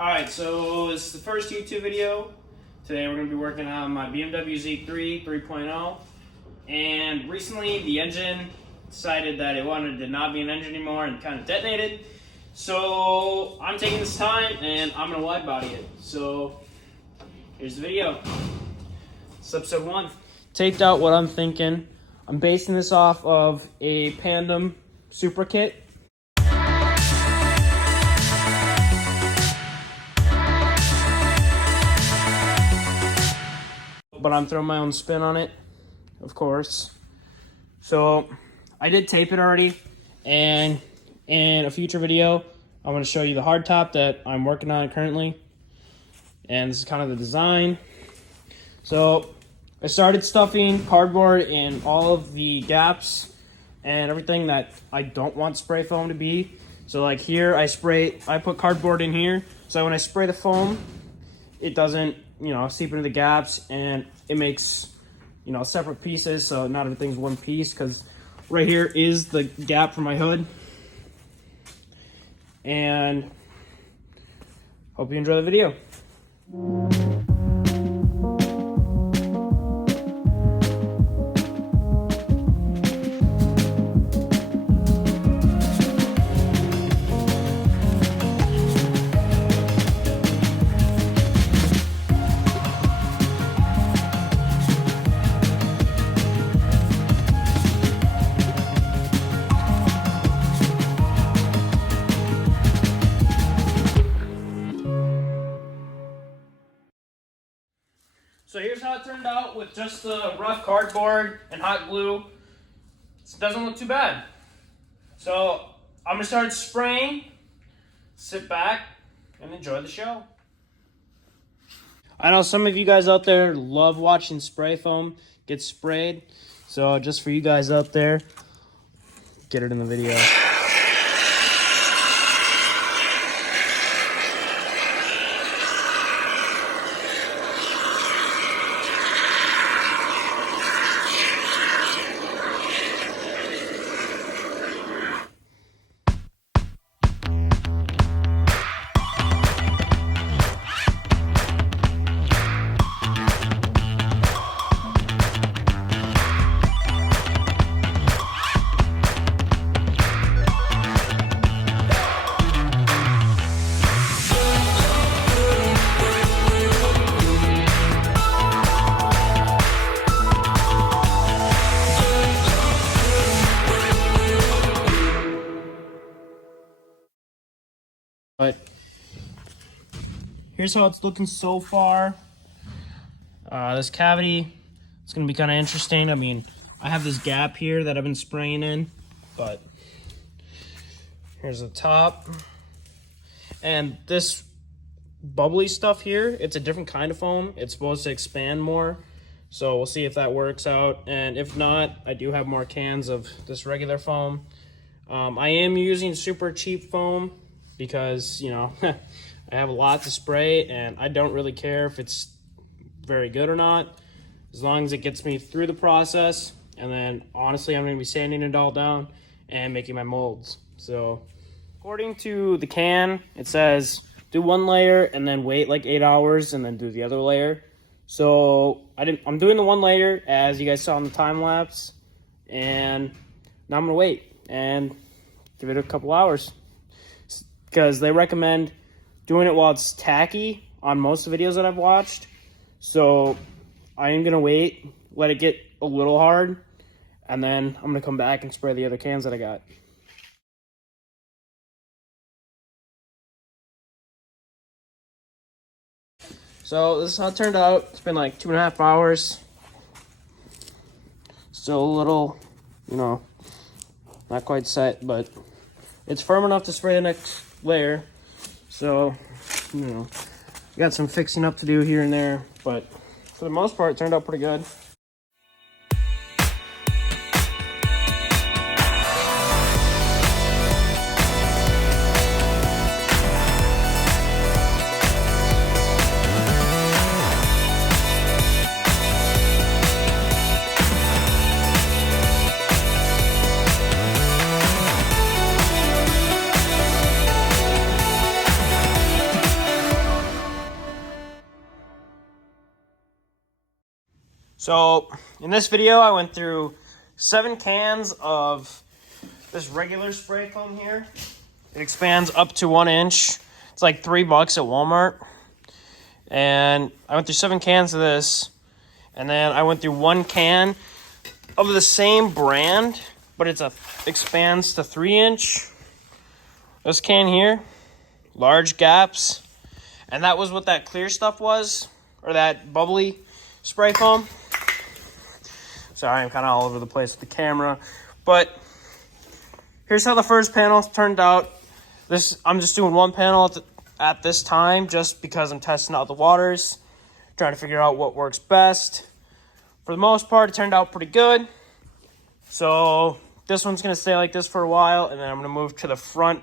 Alright, so this is the first YouTube video. Today we're going to be working on my BMW Z3 3.0. And recently the engine decided that it wanted to not be an engine anymore and kind of detonated. So I'm taking this time and I'm going to wide body it. So here's the video. It's episode 1. Taped out what I'm thinking. I'm basing this off of a Pandem Super Kit. But I'm throwing my own spin on it, of course. So I did tape it already, and in a future video, I'm going to show you the hardtop that I'm working on currently. And this is kind of the design. So I started stuffing cardboard in all of the gaps and everything that I don't want spray foam to be. So like here, I put cardboard in here, so when I spray the foam, it doesn't, seep into the gaps, and it makes, separate pieces, so not everything's one piece, because right here is the gap for my hood. And hope you enjoy the video. So here's how it turned out with just the rough cardboard and hot glue. It doesn't look too bad. So I'm gonna start spraying, sit back, and enjoy the show. I know some of you guys out there love watching spray foam get sprayed. So just for you guys out there, get it in the video. But here's how it's looking so far. This cavity, it's going to be kind of interesting. I mean, I have this gap here that I've been spraying in, but here's the top. And this bubbly stuff here, it's a different kind of foam. It's supposed to expand more. So we'll see if that works out. And if not, I do have more cans of this regular foam. I am using super cheap foam, because, I have a lot to spray and I don't really care if it's very good or not, as long as it gets me through the process. And then honestly, I'm going to be sanding it all down and making my molds. So according to the can, it says do one layer and then wait like 8 hours and then do the other layer. So I'm doing the one layer as you guys saw in the time lapse, and now I'm going to wait and give it a couple hours, because they recommend doing it while it's tacky on most of the videos that I've watched. So I am going to wait, let it get a little hard, and then I'm going to come back and spray the other cans that I got. So this is how it turned out. It's been like 2.5 hours. Still a little, not quite set, but it's firm enough to spray the next layer. So, got some fixing up to do here and there, but for the most part, it turned out pretty good. So in this video, I went through 7 cans of this regular spray foam here. It expands up to 1 inch. It's like $3 at Walmart. And I went through 7 cans of this. And then I went through 1 can of the same brand, but expands to 3 inch. This can here, large gaps. And that was what that clear stuff was, or that bubbly spray foam. Sorry, I'm kind of all over the place with the camera. But here's how the first panel turned out. I'm just doing 1 panel at this time, just because I'm testing out the waters, trying to figure out what works best. For the most part, it turned out pretty good. So this one's gonna stay like this for a while, and then I'm gonna move to the front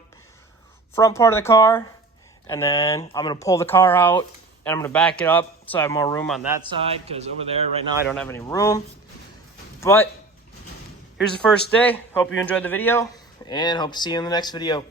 part of the car, and then I'm gonna pull the car out, and I'm gonna back it up so I have more room on that side, because over there right now I don't have any room. But here's the first day. Hope you enjoyed the video, and hope to see you in the next video.